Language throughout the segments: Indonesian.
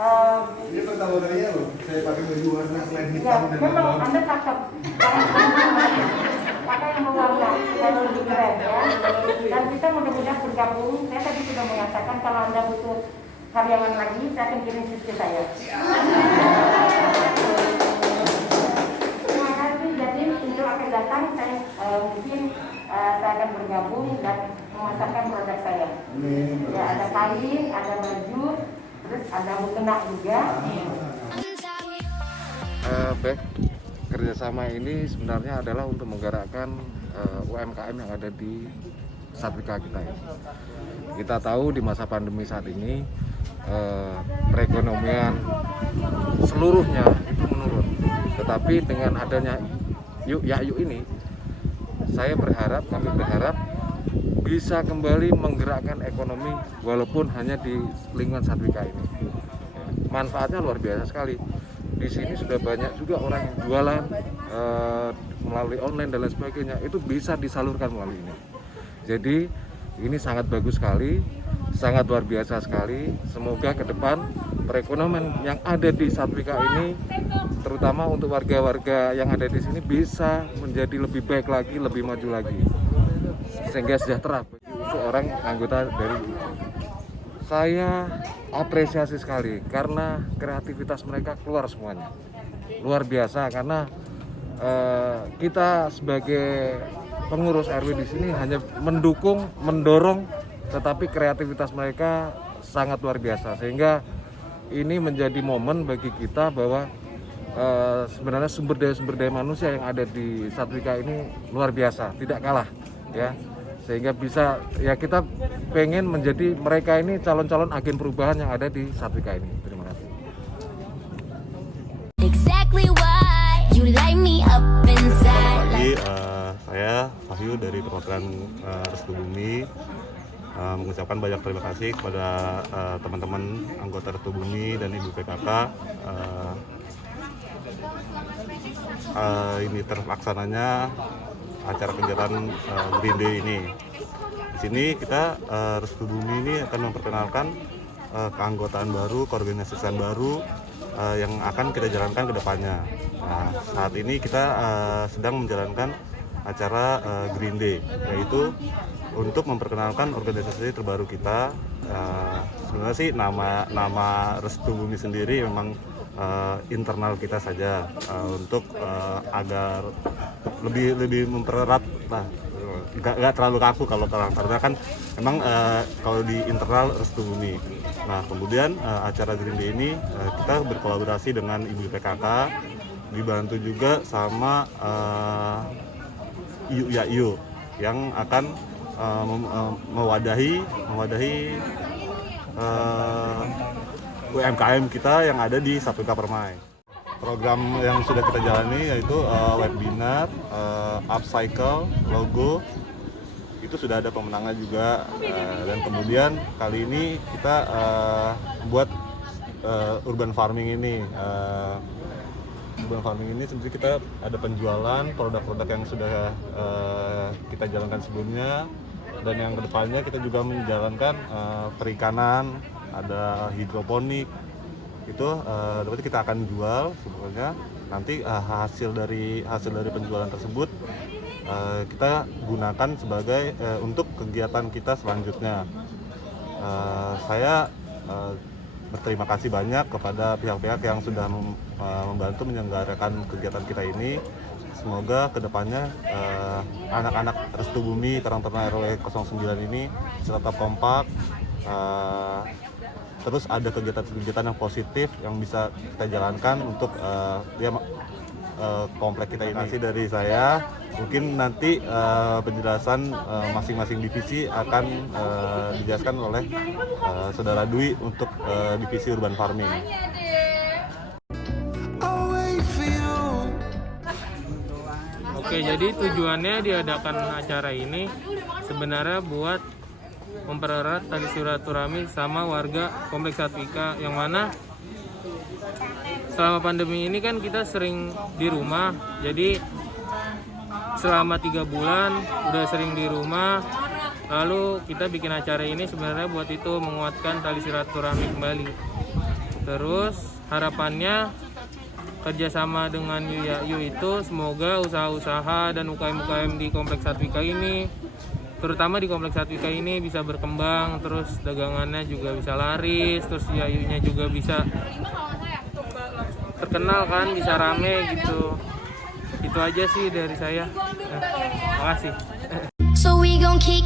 Ini pertama kalinya loh, saya pakai baju warna selain Ya, hitam dan memang abang. Anda cakep. Pakai yang berwarna, saya lebih keren ya. Dan kita mudah-mudahan bergabung. Saya tadi sudah mengatakan kalau Anda butuh karyawan lagi, saya akan kirim CV saya. Terima kasih. Jadi untuk akan datang, saya mungkin saya akan bergabung dan memasarkan produk saya. Ya, ada kain, ada baju, terus ada mukena juga. Baik, kerjasama ini sebenarnya adalah untuk menggerakkan UMKM yang ada di Satwika kita ini. Kita tahu di masa pandemi saat ini perekonomian seluruhnya itu menurun. Tetapi dengan adanya Yuk Ya Yuk ini, kami berharap bisa kembali menggerakkan ekonomi walaupun hanya di lingkungan Satwika ini. Manfaatnya luar biasa sekali. Di sini sudah banyak juga orang yang jualan melalui online dan lain sebagainya, itu bisa disalurkan melalui ini. Jadi ini sangat bagus sekali, sangat luar biasa sekali. Semoga ke depan perekonomian yang ada di Satwika ini, terutama untuk warga-warga yang ada di sini, bisa menjadi lebih baik lagi, lebih maju lagi, sehingga sejahtera untuk orang anggota dari. Saya apresiasi sekali karena kreativitas mereka keluar semuanya, luar biasa. Karena kita sebagai pengurus RW di sini hanya mendukung, mendorong, tetapi kreativitas mereka sangat luar biasa, sehingga ini menjadi momen bagi kita bahwa sebenarnya sumber daya manusia yang ada di Satwika ini luar biasa, tidak kalah ya. Sehingga bisa ya, kita pengen menjadi mereka ini calon-calon agen perubahan yang ada di Satwika ini. Terima kasih. Selamat pagi, saya Wahyu dari perwakilan Restu Bumi mengucapkan banyak terima kasih kepada teman-teman anggota Restu Bumi dan Ibu PKK. Ini terlaksananya acara kegiatan Green Day ini. Di sini kita Restu Bumi ini akan memperkenalkan keanggotaan baru, keorganisasian baru yang akan kita jalankan ke depannya. Nah, saat ini kita sedang menjalankan acara Green Day, yaitu untuk memperkenalkan organisasi terbaru kita. Sebenarnya sih nama Restu Bumi sendiri memang internal kita saja, untuk agar lebih mempererat lah, nggak terlalu kaku kalau karena kan memang kalau di internal Restu Bumi. Nah, kemudian acara Green Day ini kita berkolaborasi dengan Ibu PKK, dibantu juga sama Yuk Ya Yuk yang akan mewadahi UMKM kita yang ada di Satwika Permai. Program yang sudah kita jalani yaitu webinar, upcycle, logo, itu sudah ada pemenangnya juga, dan kemudian kali ini kita buat urban farming ini. Urban farming ini sebenarnya kita ada penjualan produk-produk yang sudah kita jalankan sebelumnya, dan yang kedepannya kita juga menjalankan perikanan, ada hidroponik. Itu berarti kita akan jual sebenarnya. Nanti hasil dari penjualan tersebut kita gunakan sebagai untuk kegiatan kita selanjutnya. Saya berterima kasih banyak kepada pihak-pihak yang sudah membantu menyelenggarakan kegiatan kita ini. Semoga kedepannya anak-anak Restu Bumi Terang-Terang RW 09 ini tetap kompak, terus ada kegiatan-kegiatan yang positif yang bisa kita jalankan untuk komplek kita ini. Dari saya, mungkin nanti penjelasan masing-masing divisi akan dijelaskan oleh Saudara Dwi untuk divisi urban farming. Oke, jadi tujuannya diadakan acara ini sebenarnya buat mempererat tali silaturahmi sama warga Kompleks Satwika, yang mana selama pandemi ini kan kita sering di rumah. Jadi selama 3 bulan udah sering di rumah, lalu kita bikin acara ini sebenarnya buat itu, menguatkan tali silaturahmi kembali. Terus harapannya kerjasama dengan YU itu semoga usaha-usaha dan UKM-UKM di Kompleks Satwika ini, terutama di Kompleks Satwika ini bisa berkembang, terus dagangannya juga bisa laris, terus YU-nya juga bisa terkenal kan, bisa rame gitu. Itu aja sih dari saya. Makasih. So we gon' keep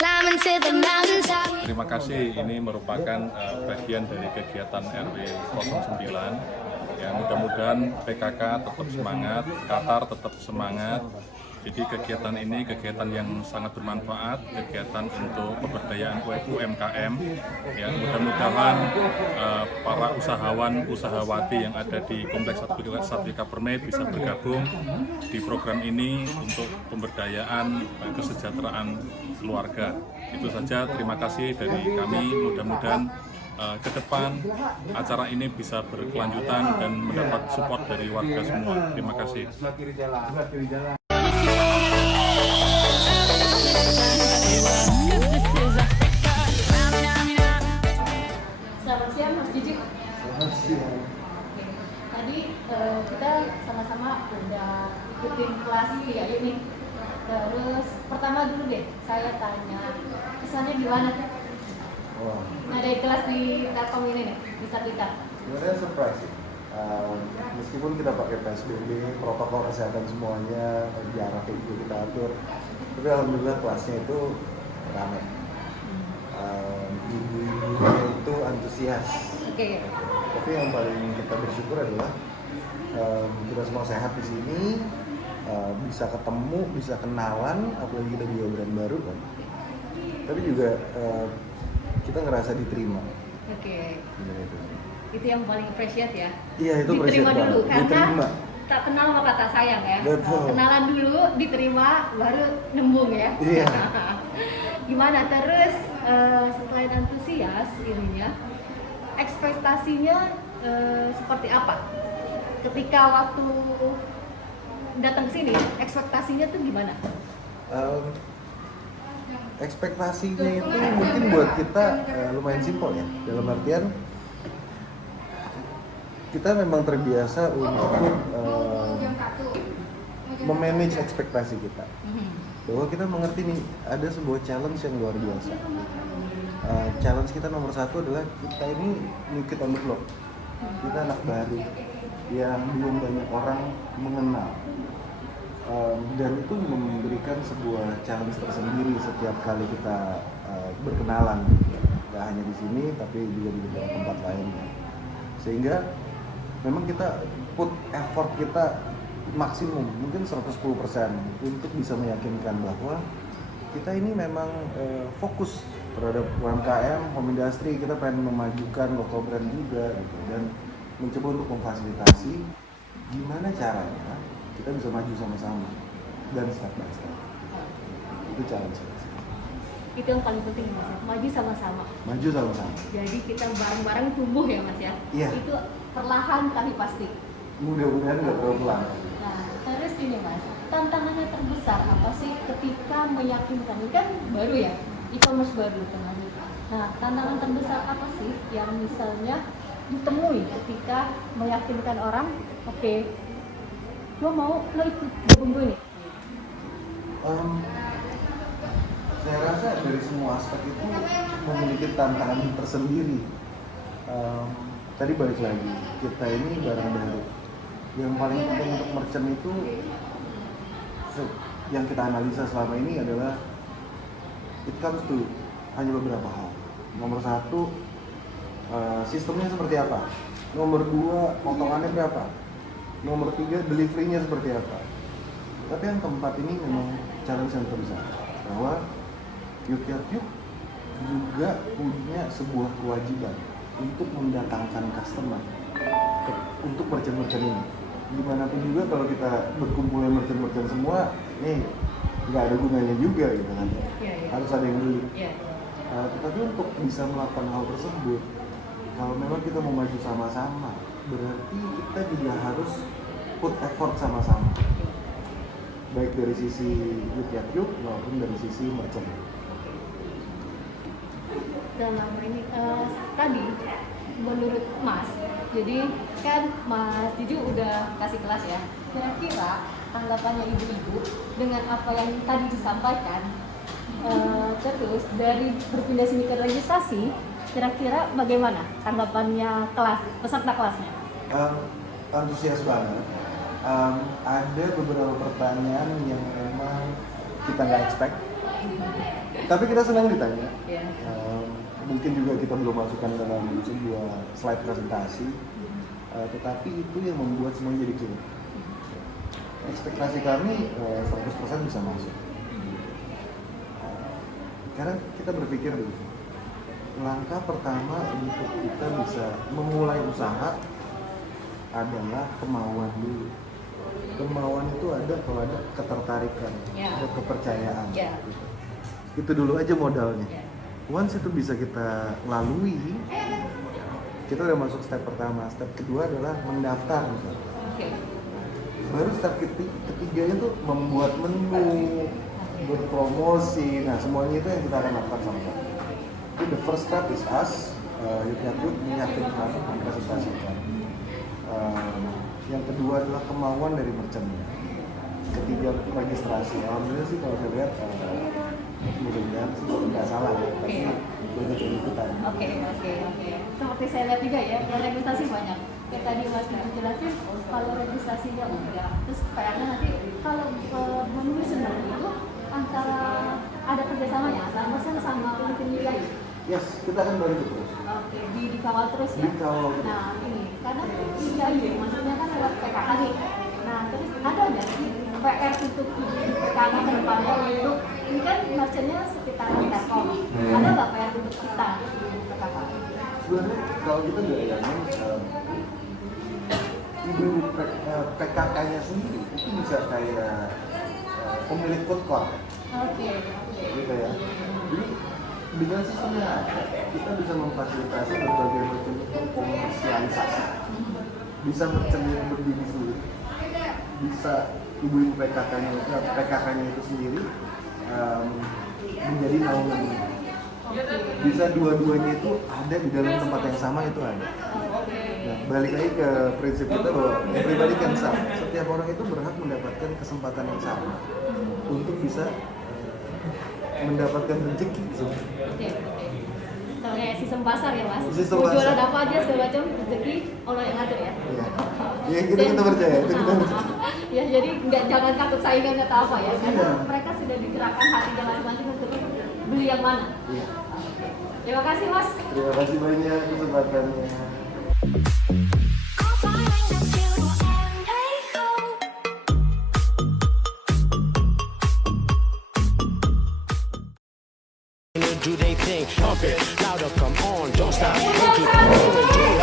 climbing to the mountaintop. Terima kasih, ini merupakan bagian dari kegiatan RW 09. Ya, mudah-mudahan PKK tetap semangat, Qatar tetap semangat. Jadi kegiatan ini kegiatan yang sangat bermanfaat, kegiatan untuk pemberdayaan UMKM. Ya, mudah-mudahan para usahawan, usahawati yang ada di Kompleks Satwika Permai bisa bergabung di program ini untuk pemberdayaan kesejahteraan keluarga. Itu saja, terima kasih dari kami. Mudah-mudahan ke depan acara ini bisa berkelanjutan dan mendapat support dari warga semua. Terima kasih. Selamat siang Mas Jijik. Selamat siang. Tadi kita sama-sama udah ikutin kelas ya ini. Terus pertama dulu deh, saya tanya kesannya gimana? Wah, Ada kelas di Telkom ini nih, di Satwika. sebenarnya surprise sih. Meskipun kita pakai PSBB, protokol kesehatan semuanya, jarak itu kita atur, tapi alhamdulillah kelasnya itu ramai. Ibu-ibunya itu antusias. Oke. Tapi yang paling kita bersyukur adalah kita semua sehat di sini, bisa ketemu, bisa kenalan, apalagi kita juga brand baru kan. Tapi juga kita ngerasa diterima. Oke. Gitu. Itu yang paling appreciate ya. Iya, itu Diterima appreciate dulu banget. karena Diterima. tak kenal sama kata sayang ya. Betul. Kenalan dulu, diterima, baru nembung ya. Iya. Gimana terus selain antusias ininya, ekspektasinya seperti apa? Ketika waktu datang ke sini, ekspektasinya tuh gimana? Ekspektasinya itu mungkin buat kita lumayan simpel ya, dalam artian kita memang terbiasa untuk memanage ekspektasi kita, bahwa kita mengerti nih ada sebuah challenge yang luar biasa. Challenge kita nomor satu adalah kita ini new kid on the block, kita anak baru yang belum banyak orang mengenal. Dan itu memberikan sebuah challenge tersendiri setiap kali kita berkenalan, nggak hanya di sini tapi juga di beberapa tempat lainnya. Sehingga memang kita put effort kita maksimum, mungkin 110% untuk bisa meyakinkan bahwa kita ini memang fokus terhadap UMKM, home industry, kita pengen memajukan local brand juga gitu, dan mencoba untuk memfasilitasi gimana caranya kita bisa maju sama-sama dan step by step. Itu challenge. Itu yang paling penting Mas ya, maju sama-sama. Maju sama-sama. Jadi kita bareng-bareng tumbuh ya Mas ya. Iya. Itu perlahan tapi pasti. Mudah-mudahan nggak terlalu pelan. Nah, terus ini Mas, tantangannya terbesar apa sih ketika meyakinkan? Ini kan baru ya, e-commerce baru teman-teman. Nah, tantangan terbesar apa sih yang misalnya ditemui ketika meyakinkan orang, oke, lo ikut gabung gue nih? Saya rasa dari semua aspek itu memiliki tantangan tersendiri. Tadi balik lagi, kita ini barang baru. Yang paling penting untuk merchant itu yang kita analisa selama ini adalah it comes to hanya beberapa hal. Nomor satu, sistemnya seperti apa? Nomor dua, potongannya berapa? Nomor tiga, delivery-nya seperti apa? Tapi yang keempat ini memang challenge yang terbesar, bahwa Yuk juga punya sebuah kewajiban untuk mendatangkan customer untuk merchant-merchant ini. Dimanapun juga kalau kita berkumpulnya merchant-merchant semua, nggak ada gunanya juga gitu kan. Harus ada yang beli. Tetapi untuk bisa melakukan hal tersebut, kalau memang kita mau maju sama-sama, berarti kita juga harus put effort sama-sama, baik dari sisi Yuk maupun dari sisi merchant. Dalam ini tadi menurut Mas, jadi kan Mas Juju udah kasih kelas ya, kira-kira tanggapannya ibu-ibu dengan apa yang tadi disampaikan, terus dari berpindah sini ke registrasi, kira-kira bagaimana tanggapannya kelas, peserta kelasnya? Antusias banget. Ada beberapa pertanyaan yang memang kita nggak expect, tapi kita senang ditanya. Yeah. Mungkin juga kita belum masukkan dalam sebuah slide presentasi, tetapi itu yang membuat semuanya jadi clear. Ekspektasi kami 100% bisa masuk. Karena kita berpikir dulu, langkah pertama untuk kita bisa memulai usaha adalah kemauan dulu. Kemauan itu ada kalau ada ketertarikan, ada kepercayaan. Gitu. Itu dulu aja modalnya. Once itu bisa kita lalui, kita udah masuk step pertama. Step kedua adalah mendaftar misalnya. Baru step ketiganya tuh membuat menu, berpromosi. Nah semuanya itu yang kita akan lakukan sama-sama. Jadi the first step is us, Yogyakarta meyakinkan, mempresentasikan. Yang kedua adalah kemauan dari merchantnya. Ketiga registrasi. Alhamdulillah sih kalau saya lihat mudah-mudahan sih nggak salah ya, tapi banyak yang ikutan. Oke. Seperti saya lihat juga ya, yang registrasi banyak. Kayak tadi Mas Juju jelasin, kalau registrasinya udah, terus kayaknya nanti kalau menulis sendiri itu antara ada kerjasamanya, sama mungkin nilai. Yes, kita akan bantu terus. Oke, dikawal terus ya? Dikawal terus. Nah ini, karena IAU maksudnya kan lewat PKK nih. Nah terus ada nggak sih PR untuk PKK ke depannya untuk, ini kan merchantnya sekitaran Telkom, ada nggak PR untuk kita di PKK? Sebenarnya kalau kita bayangin ibu PKK-nya sendiri itu bisa kayak pemilik food court. Oke. Gitu ya. Jadi dengan sistem yang ada, kita bisa memfasilitasi berbagai macam komersialisasi. Bisa merchant yang berdiri sendiri, bisa ibu-ibu PKK-nya itu sendiri menjadi naungan. Bisa dua-duanya itu ada di dalam tempat yang sama, itu ada. Nah, balik lagi ke prinsip kita bahwa everybody can serve. Setiap orang itu berhak mendapatkan kesempatan yang sama untuk bisa mendapatkan rezeki. Oke. Kayak sistem pasar ya Mas. Sistem Mau pasar. jualan apa aja segala macam rezeki Allah yang ngatur ya. Iya. Ya kita percaya, itu kita percaya. Ya jadi jangan takut saingan atau apa ya. Karena Iya. mereka sudah digerakkan hatinya masing-masing untuk beli yang mana. Iya. Terima kasih Mas. Terima kasih banyak kesempatannya. Do they think? Pump it louder, come on, don't stop, keep on going, do it.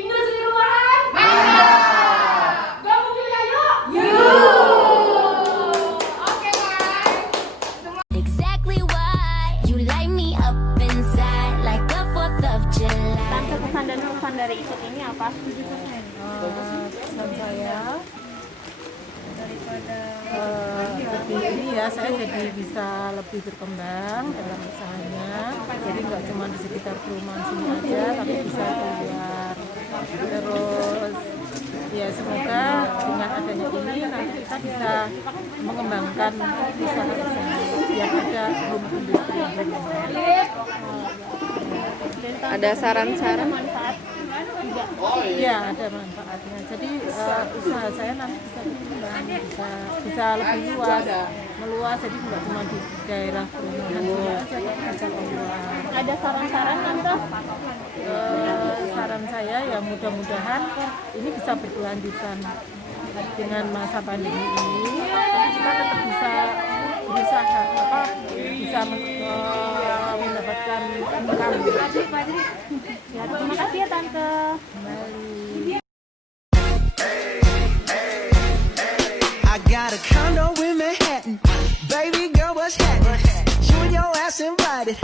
Industri rumahan. Gabung juga yuk. Oke guys. Exactly why you light me up inside like the 4th of July. Tante kesan dan kesan dari ikut ini apa? Pesan saya lebih ini ya, saya jadi bisa lebih berkembang dalam usahanya, jadi nggak cuma di sekitar perumahan sini aja tapi bisa keluar. Terus ya semoga dengan adanya ini nanti kita bisa mengembangkan usaha-usaha yang ada home industry. Ada saran-saran manfaat? Iya, ada manfaatnya. Jadi usaha saya nanti bisa berkembang, bisa lebih luas, meluas. Jadi nggak cuma di daerah perumahan aja, tapi bisa keluar. Ada saran-saran Tante? Saran saya ya mudah-mudahan ini bisa berkelanjutan dengan masa pandemi ini. Kita tetap bisa berusaha, bisa mendapatkan income. Ya, terima kasih ya Tante. I got a condo in Manhattan, baby girl, what's happening? You and your ass invited.